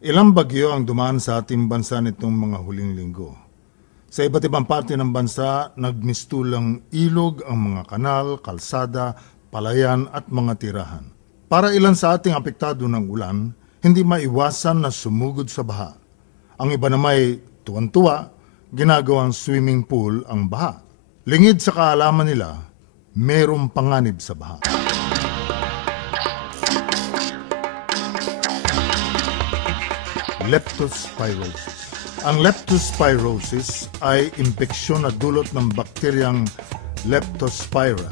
Ilang bagyo ang dumaan sa ating bansa nitong mga huling linggo. Sa iba't ibang parte ng bansa, nagmistulang ilog ang mga kanal, kalsada, palayan at mga tirahan. Para ilan sa ating apektado ng ulan, hindi maiwasan na sumugod sa baha. Ang iba na may tuwan-tuwa, ginagawang swimming pool ang baha. Lingid sa kaalaman nila, merong panganib sa baha. Leptospirosis. Ang leptospirosis ay impeksyon na dulot ng bakteryang Leptospira.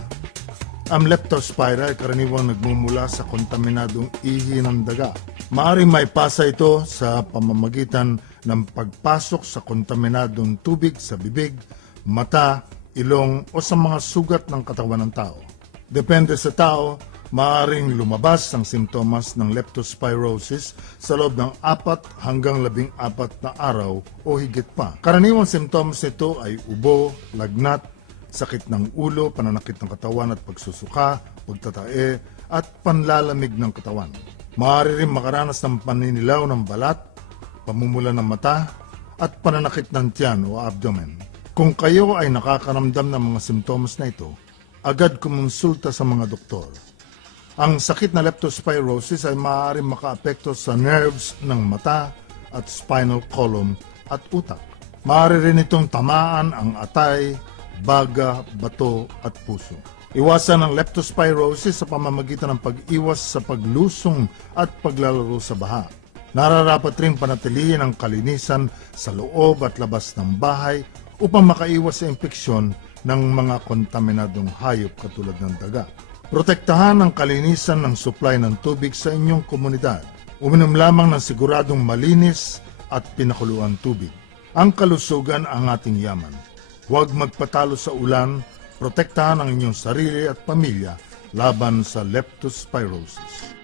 Ang Leptospira ay karaniwang nagmumula sa kontaminadong ihi ng daga. Maaring maipasa ito sa pamamagitan ng pagpasok sa kontaminadong tubig sa bibig, mata, ilong o sa mga sugat ng katawan ng tao. Depende sa tao, maaaring lumabas ang simptomas ng leptospirosis sa loob ng 4 hanggang 14 na araw o higit pa. Karaniwang simptomas nito ay ubo, lagnat, sakit ng ulo, pananakit ng katawan at pagsusuka, pagtatae, at panlalamig ng katawan. Maaari rin makaranas ng paninilaw ng balat, pamumula ng mata, at pananakit ng tiyan o abdomen. Kung kayo ay nakakaramdam ng mga simptomas na ito, agad kumonsulta sa mga doktor. Ang sakit na leptospirosis ay maaaring makaapekto sa nerves ng mata at spinal column at utak. Maaari rin itong tamaan ang atay, baga, bato at puso. Iwasan ang leptospirosis sa pamamagitan ng pag-iwas sa paglusong at paglalaro sa baha. Nararapat ring panatilihin ang kalinisan sa loob at labas ng bahay upang makaiwas sa impeksyon ng mga kontaminadong hayop katulad ng daga. Protektahan ang kalinisan ng supply ng tubig sa inyong komunidad. Uminom lamang ng siguradong malinis at pinakuluang tubig. Ang kalusugan ang ating yaman. Huwag magpatalo sa ulan, protektahan ang inyong sarili at pamilya laban sa leptospirosis.